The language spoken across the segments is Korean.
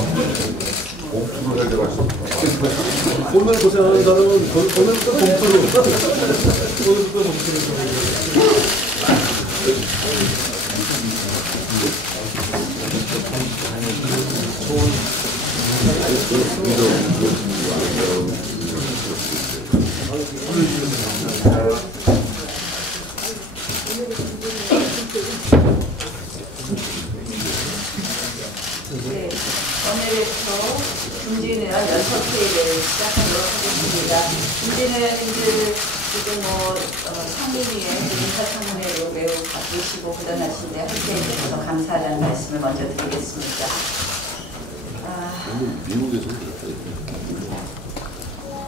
봉투를 가져가시면 오늘 고생하는 사람은 오늘부터 봉투로 오늘부터 봉투로 네, 오늘부터 중진의원 연석회의를 시작하도록 하겠습니다. 중진의원님들 지금 상임위의 인사청문회로 매우 바쁘시고 부단하신데 함께해 주셔서 감사하다는 말씀을 먼저 드리겠습니다.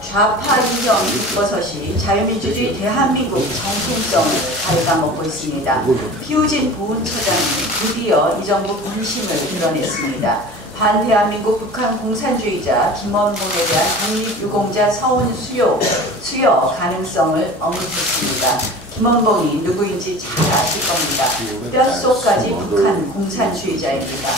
좌파 이념 버섯이 자유민주주의 대한민국 정통성을 갉아먹고 있습니다. 피우진 보훈처장이 드디어 이 정부 본심을 드러냈습니다. 반대한민국 북한 공산주의자 김원봉에 대한 독립유공자 서훈 수여 가능성을 언급했습니다. 김원봉이 누구인지 잘 아실 겁니다. 뼛속까지 북한 공산주의자입니다.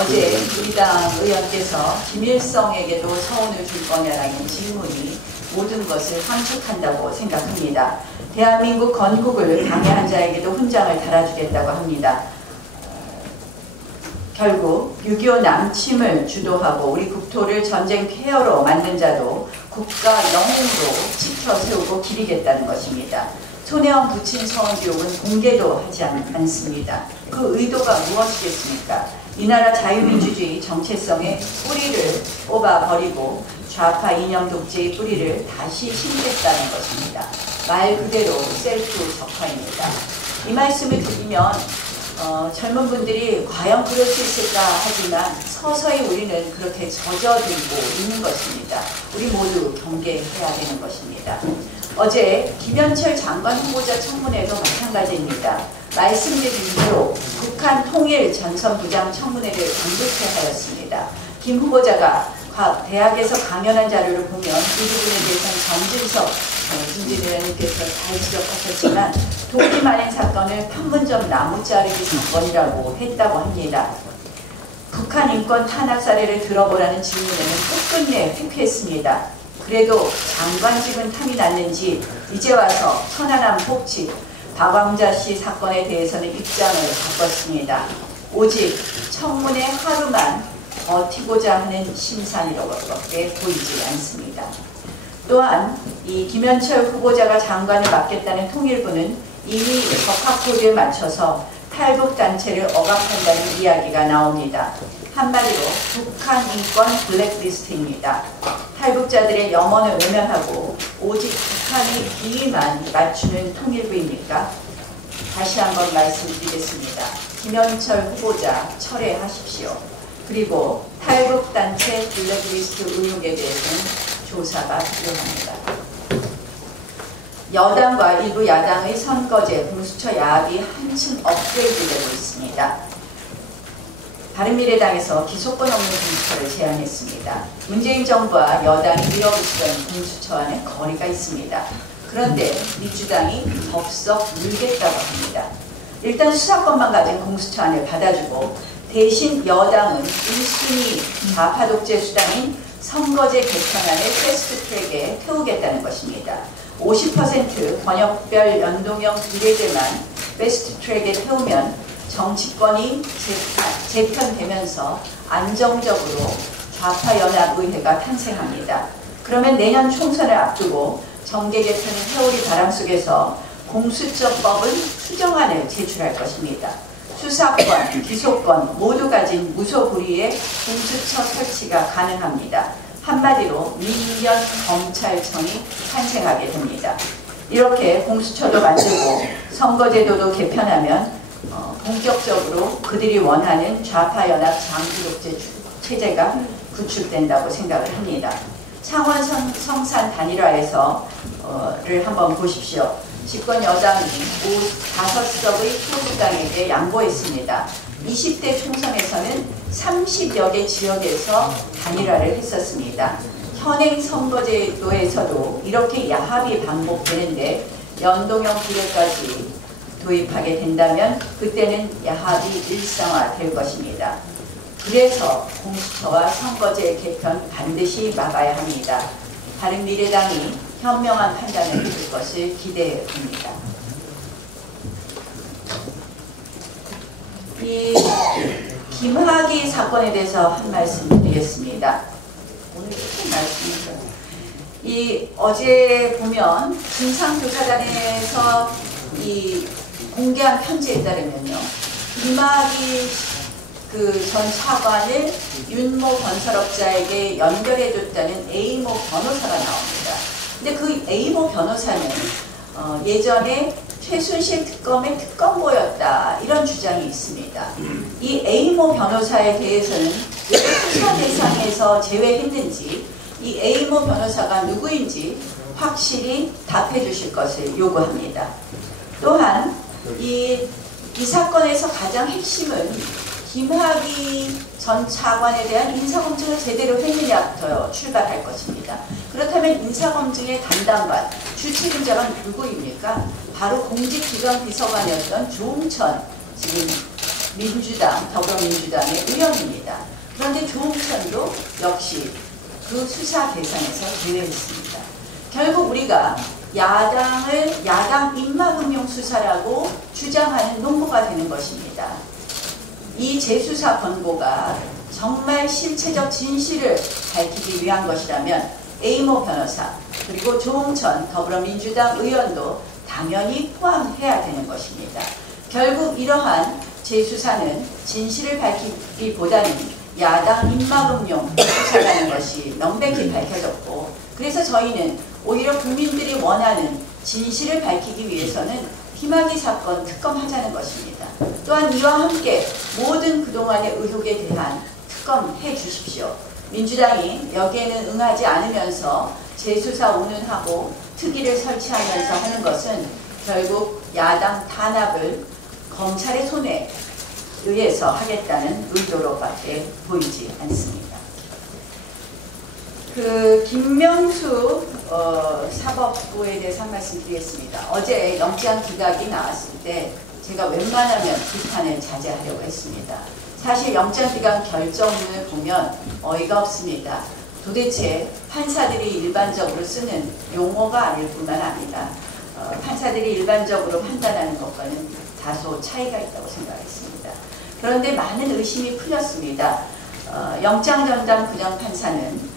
어제 우리 당 의원께서 김일성에게도 서훈을 줄 거냐라는 질문이 모든 것을 함축한다고 생각합니다. 대한민국 건국을 방해한 자에게도 훈장을 달아주겠다고 합니다. 결국 6.25 남침을 주도하고 우리 국토를 전쟁 폐허로 만든 자도 국가 영웅으로 지켜 세우고 기리겠다는 것입니다. 손혜원 부친 서훈 기록은 공개도 하지 않습니다. 그 의도가 무엇이겠습니까? 이 나라 자유민주주의 정체성의 뿌리를 뽑아버리고 좌파 이념 독재의 뿌리를 다시 심겠다는 것입니다. 말 그대로 셀프 적화입니다. 이 말씀을 드리면 젊은 분들이 과연 그럴 수 있을까 하지만 서서히 우리는 그렇게 젖어들고 있는 것입니다. 우리 모두 경계해야 되는 것입니다. 어제 김현철 장관 후보자 청문회도 마찬가지입니다. 말씀드린 대로 북한 통일 전선부장 청문회를 강력히 하였습니다. 김 후보자가 대학에서 강연한 자료를 보면 이 부분에 대해서는 정진석 중진의원님께서 잘 지적하셨지만 독립만행 사건을 판문점 나무자르기 사건이라고 했다고 합니다. 북한 인권 탄압 사례를 들어보라는 질문에는 끝끝내 회피했습니다. 그래도 장관직은 탐이 났는지 이제 와서 천안함 폭식, 박왕자 씨 사건에 대해서는 입장을 바꿨습니다. 오직 청문회 하루만 버티고자 하는 심산이라고밖에 보이지 않습니다. 또한 이 김현철 후보자가 장관을 맡겠다는 통일부는 이미 적합코드에 맞춰서 탈북단체를 억압한다는 이야기가 나옵니다. 한마디로 북한 인권 블랙리스트입니다. 탈북자들의 염원을 외면하고 오직 북한의 비위만 맞추는 통일부입니까? 다시 한번 말씀드리겠습니다. 김현철 후보자 철회하십시오. 그리고 탈북단체 블랙리스트 의혹에 대해서는 조사가 필요합니다. 여당과 일부 야당의 선거제 공수처 야합이 한층 업그레이드되고 있습니다. 바른미래당에서 기소권 없는 공수처를 제안했습니다. 문재인 정부와 여당이 밀어붙이던 공수처와는 거리가 있습니다. 그런데 민주당이 덥석 물겠다고 합니다. 일단 수사권만 가진 공수처안을 받아주고 대신 여당은 1순위 좌파 독재 수단인 선거제 개편안을 패스트트랙에 태우겠다는 것입니다. 50% 권역별 연동형 비례제만 패스트트랙에 태우면 정치권이 재편되면서 안정적으로 좌파연합의회가 탄생합니다. 그러면 내년 총선을 앞두고 정계 개편의 세월이 바람 속에서 공수처법은 수정안을 제출할 것입니다. 수사권, 기소권 모두 가진 무소불위의 공수처 설치가 가능합니다. 한마디로 민변 검찰청이 탄생하게 됩니다. 이렇게 공수처도 만들고 선거제도도 개편하면 본격적으로 그들이 원하는 좌파연합 장기독재 체제가 구축된다고 생각을 합니다. 창원 성산 단일화에서를 한번 보십시오. 집권 여당이 5석의 소수당에게 양보했습니다. 20대 총선에서는 30여 개 지역에서 단일화를 했었습니다. 현행 선거제도에서도 이렇게 야합이 반복되는데 연동형 비례까지 도입하게 된다면 그때는 야합이 일상화될 것입니다. 그래서 공수처와 선거제 개편 반드시 막아야 합니다. 바른미래당이 현명한 판단을 해줄 것을 기대해 봅니다. 이 김학의 사건에 대해서 한 말씀 드리겠습니다. 오늘 무슨 말씀이죠? 이 어제 보면 진상조사단에서 이 공개한 편지에 따르면요, 김학의 그 전 차관을 윤모 건설업자에게 연결해줬다는 A모 변호사가 나옵니다. 근데 그 A모 변호사는 예전에 최순실 특검의 특검보였다, 이런 주장이 있습니다. 이 A모 변호사에 대해서는 왜 수사 대상에서 제외했는지, 이 A모 변호사가 누구인지 확실히 답해 주실 것을 요구합니다. 또한 이 사건에서 가장 핵심은 김학의 전 차관에 대한 인사검증을 제대로 했느냐부터 출발할 것입니다. 그렇다면 인사검증의 담당관, 주책임자가 누구입니까? 바로 공직기관 비서관이었던 조응천, 지금 민주당, 더불어민주당의 의원입니다. 그런데 조응천도 역시 그 수사 대상에서 제외했습니다. 결국 우리가 야당 입막음용 수사라고 주장하는 농부가 되는 것입니다. 이 재수사 권고가 정말 실체적 진실을 밝히기 위한 것이라면 A모 변호사 그리고 조응천 더불어민주당 의원도 당연히 포함해야 되는 것입니다. 결국 이러한 재수사는 진실을 밝히기보다는 야당 입막음용 수사라는 것이 명백히 밝혀졌고, 그래서 저희는 오히려 국민들이 원하는 진실을 밝히기 위해서는 김학의 사건 특검하자는 것입니다. 또한 이와 함께 모든 그동안의 의혹에 대한 특검해 주십시오. 민주당이 여기에는 응하지 않으면서 재수사 운운하고 특위를 설치하면서 하는 것은 결국 야당 탄압을 검찰의 손에 의해서 하겠다는 의도로밖에 보이지 않습니다. 그 김명수 사법부에 대해서 한 말씀 드리겠습니다. 어제 영장 기각이 나왔을 때 제가 웬만하면 비판을 자제하려고 했습니다. 사실 영장 기각 결정문을 보면 어이가 없습니다. 도대체 판사들이 일반적으로 쓰는 용어가 아닐 뿐만 아니라 판사들이 일반적으로 판단하는 것과는 다소 차이가 있다고 생각했습니다. 그런데 많은 의심이 풀렸습니다. 영장 전담 부장판사는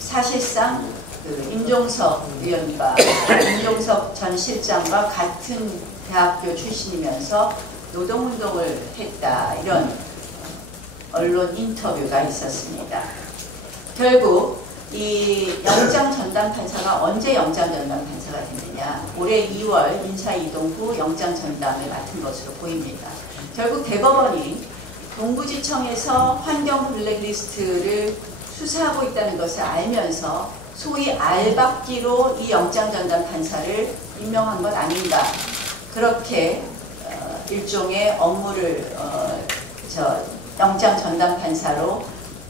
사실상 그 임종석 의원과 임종석 전 실장과 같은 대학교 출신이면서 노동운동을 했다, 이런 언론 인터뷰가 있었습니다. 결국 이 영장 전담 판사가 언제 영장 전담 판사가 됐느냐, 올해 2월 인사 이동 후 영장 전담을 맡은 것으로 보입니다. 결국 대법원이 동부지청에서 환경 블랙리스트를 수사하고 있다는 것을 알면서 소위 알박기로 이 영장 전담 판사를 임명한 것 아닌가, 그렇게 일종의 업무를 영장 전담 판사로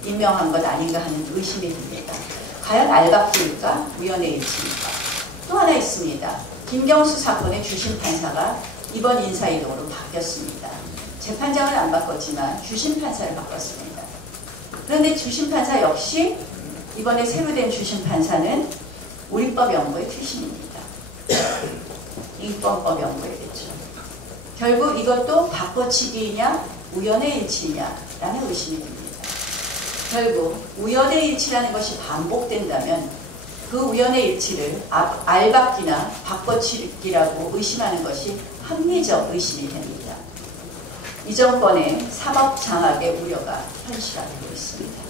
임명한 것 아닌가 하는 의심이 듭니다. 과연 알박기일까? 우연의 일치입니까? 또 하나 있습니다. 김경수 사건의 주심 판사가 이번 인사이동으로 바뀌었습니다. 재판장을 안 바꿨지만 주심 판사를 바꿨습니다. 그런데 주심 판사 역시 이번에 새로 된 주심 판사는 우리법연구의 출신입니다. 인권법 연구에 됐죠. 결국 이것도 바꿔치기이냐 우연의 일치냐라는 의심이 듭니다. 결국 우연의 일치라는 것이 반복된다면 그 우연의 일치를 알박기나 바꿔치기라고 의심하는 것이 합리적 의심이 됩니다. 이 정권의 사법 장악의 우려가 현실화되고 있습니다.